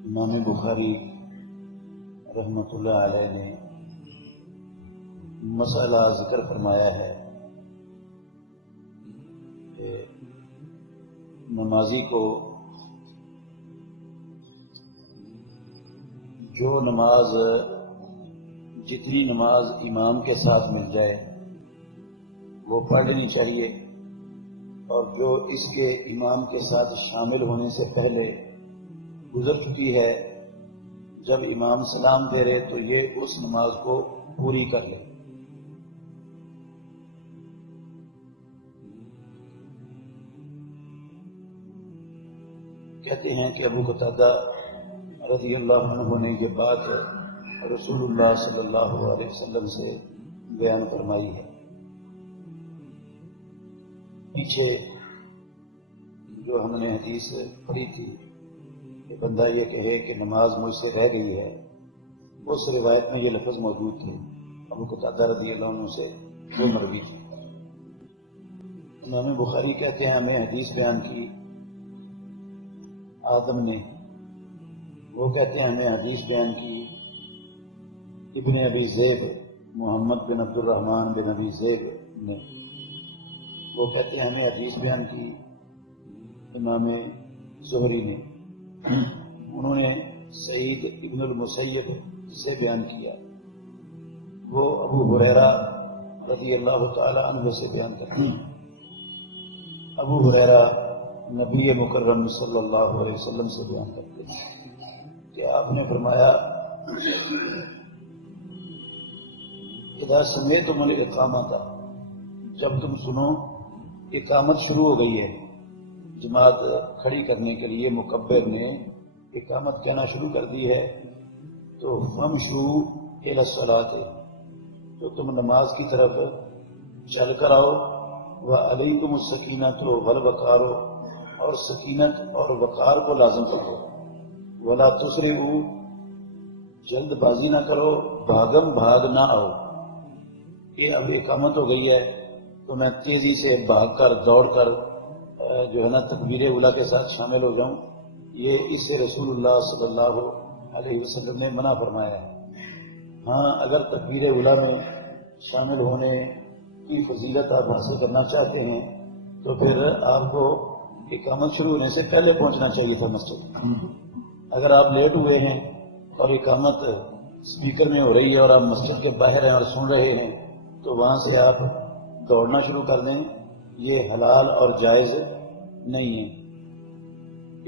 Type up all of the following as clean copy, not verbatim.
امام بخاری رحمۃ اللہ علیہ نے مسئلہ ذکر فرمایا ہے کہ نمازی کو جو نماز جتنی نماز امام کے ساتھ مل جائے وہ پڑھ لینی چاہیے، اور جو اس کے امام کے ساتھ شامل ہونے سے پہلے گزر چکی ہے، جب امام سلام پھیرے تو یہ اس نماز کو پوری کر لے۔ کہتے ہیں کہ ابو قتادہ رضی اللہ عنہ نے یہ بات رسول اللہ صلی اللہ علیہ وسلم سے بیان فرمائی ہے۔ پیچھے جو ہم نے حدیث پڑھی تھی کہ بندہ یہ کہے کہ نماز مجھ سے رہ گئی ہے، اس روایت میں یہ لفظ موجود تھے ابو قتادہ رضی اللہ عنہ سے جو مروی تھی۔ امام بخاری کہتے ہیں ہمیں حدیث بیان کی آدم نے، وہ کہتے ہیں ہمیں حدیث بیان کی ابن ابی ذئب محمد بن عبد الرحمن بن ابی ذئب نے، وہ کہتے ہیں ہمیں حدیث بیان کی امام زہری نے، انہوں نے سعید ابن المسیب سے بیان کیا، وہ ابو ہریرہ رضی اللہ تعالی عنہ سے بیان کرتے ہیں۔ ابو ہریرہ نبی مکرم صلی اللہ علیہ وسلم سے بیان کرتے ہیں کہ آپ نے فرمایا اذا سمعتم الاقامۃ، جب تم سنو اقامت شروع ہو گئی ہے، جماعت کھڑی کرنے کے لیے مکبر نے اقامت کہنا شروع کر دی ہے، تو فامشوا الی الصلاۃ، تو تم نماز کی طرف چل کر آؤ، وعلیکم السکینۃ والوقار، اور سکینت اور وقار کو لازم کرو، ولا تسرعوا، جلد بازی نہ کرو، بھاگم بھاگ نہ آؤ کہ اب اقامت ہو گئی ہے تو میں تیزی سے بھاگ کر دوڑ کر جو ہے نا تکبیر اولیٰ کے ساتھ شامل ہو جاؤں، یہ اس سے رسول اللہ صلی اللہ علیہ وسلم نے منع فرمایا ہے۔ ہاں اگر تکبیر اولیٰ میں شامل ہونے کی فضیلت آپ حاصل کرنا چاہتے ہیں تو پھر آپ کو اقامت شروع ہونے سے پہلے پہنچنا چاہیے تھا مسجد۔ اگر آپ لیٹ ہوئے ہیں اور اقامت اسپیکر میں ہو رہی ہے اور آپ مسجد کے باہر ہیں اور سن رہے ہیں تو وہاں سے آپ دوڑنا شروع کر دیں، یہ حلال اور جائز نہیں ہے۔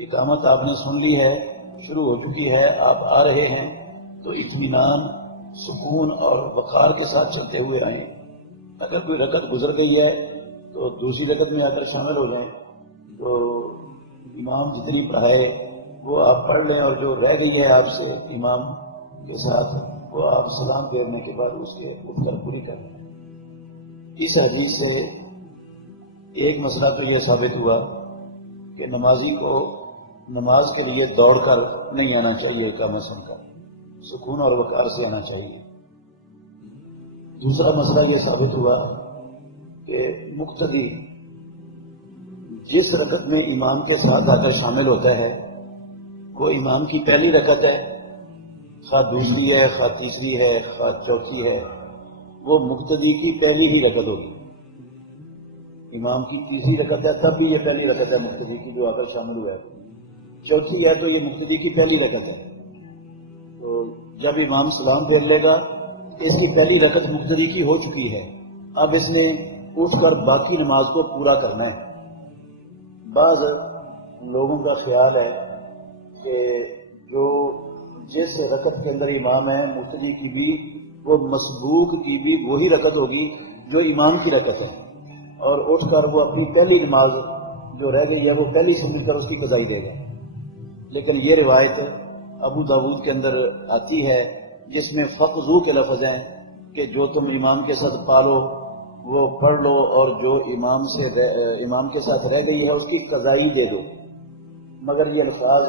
اقامت آپ نے سن لی ہے، شروع ہو چکی ہے، آپ آ رہے ہیں تو اطمینان، سکون اور وقار کے ساتھ چلتے ہوئے آئیں۔ اگر کوئی رکعت گزر گئی ہے تو دوسری رکعت میں آ کر شامل ہو جائیں، تو امام جتنی پڑھائے وہ آپ پڑھ لیں، اور جو رہ گئی ہے آپ سے امام کے ساتھ وہ آپ سلام پھیرنے کے بعد اس کے اٹھ کر پوری کر لیں۔ اس حدیث سے ایک مسئلہ تو یہ ثابت ہوا کہ نمازی کو نماز کے لیے دوڑ کر نہیں آنا چاہیے، اقامت سن کر سکون اور وقار سے آنا چاہیے۔ دوسرا مسئلہ یہ ثابت ہوا کہ مقتدی جس رکعت میں امام کے ساتھ آ کر شامل ہوتا ہے وہ امام کی پہلی رکعت ہے، خواہ دوسری ہے، خواہ تیسری ہے، خواہ چوتھی ہے، وہ مقتدی کی پہلی ہی رکعت ہوگی۔ امام کی تیسری رکعت ہے تب بھی یہ پہلی رکعت ہے مقتدی کی جو آ کر شامل ہوا ہے، چوتھی ہے تو یہ مقتدی کی پہلی رکعت ہے۔ تو جب امام سلام پھیر لے گا اس کی پہلی رکعت مقتدی کی ہو چکی ہے، اب اس نے اٹھ کر باقی نماز کو پورا کرنا ہے۔ بعض لوگوں کا خیال ہے کہ جو جس رکعت کے اندر امام ہے مقتدی کی بھی وہ مسبوق کی بھی وہی رکعت ہوگی جو امام کی رکعت ہے، اور اٹھ کر وہ اپنی پہلی نماز جو رہ گئی ہے وہ پہلی سے مل کر اس کی قضائی دے گا۔ لیکن یہ روایت ابو داود کے اندر آتی ہے جس میں فقزو کے لفظ ہیں کہ جو تم امام کے ساتھ پالو وہ پڑھ لو، اور جو امام کے ساتھ رہ گئی ہے اس کی قضائی دے دو، مگر یہ الفاظ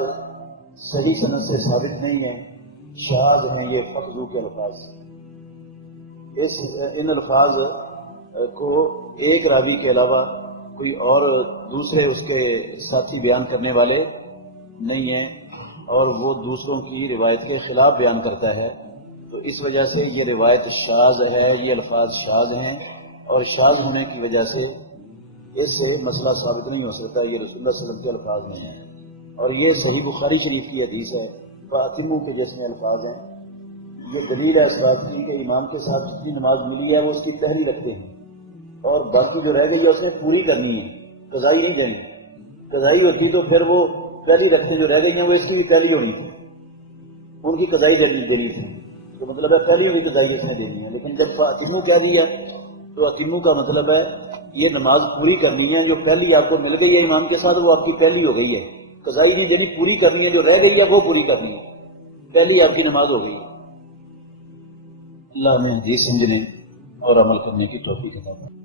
صحیح سند سے ثابت نہیں ہیں، شاذ ہیں یہ فقزو کے الفاظ۔ ان الفاظ کو ایک راوی کے علاوہ کوئی اور دوسرے اس کے ساتھی بیان کرنے والے نہیں ہیں، اور وہ دوسروں کی روایت کے خلاف بیان کرتا ہے، تو اس وجہ سے یہ روایت شاذ ہے، یہ الفاظ شاذ ہیں، اور شاذ ہونے کی وجہ سے اس سے مسئلہ ثابت نہیں ہو سکتا یہ رسول اللہ صلی اللہ علیہ وسلم کے الفاظ میں ہیں۔ اور یہ صحیح بخاری شریف کی حدیث ہے، فاطموں کے جس میں الفاظ ہیں، یہ دلیل ہے اس بات کی کہ امام کے ساتھ جتنی نماز ملی ہے وہ اس کی پہلی رکھتے ہیں، اور باقی جو رہ گئی ہے اسے پوری کرنی ہے، قضائی نہیں دینی۔ قضائی ہوتی تو پھر وہ پہلی رکھتے جو رہ گئی ہیں وہ اس کی بھی پہلی ہونی تھی، ان کی قضائی دینی تھی، تو مطلب ہے پہلی ہوئی قضائی اس نے دینی ہے۔ لیکن جب فاطموں کہہ دیا تو اتمو کا مطلب ہے یہ نماز پوری کرنی ہے، جو پہلی آپ کو مل گئی ہے امام کے ساتھ وہ آپ کی پہلی ہو گئی ہے، قضائی نہیں دینی، پوری کرنی ہے، جو رہ گئی ہے وہ پوری کرنی ہے، پہلی آپ کی نماز ہو گئی ہے۔ اللہ ہمیں حدیث سمجھنے اور عمل کرنے کی توفیق عطا فرمائے۔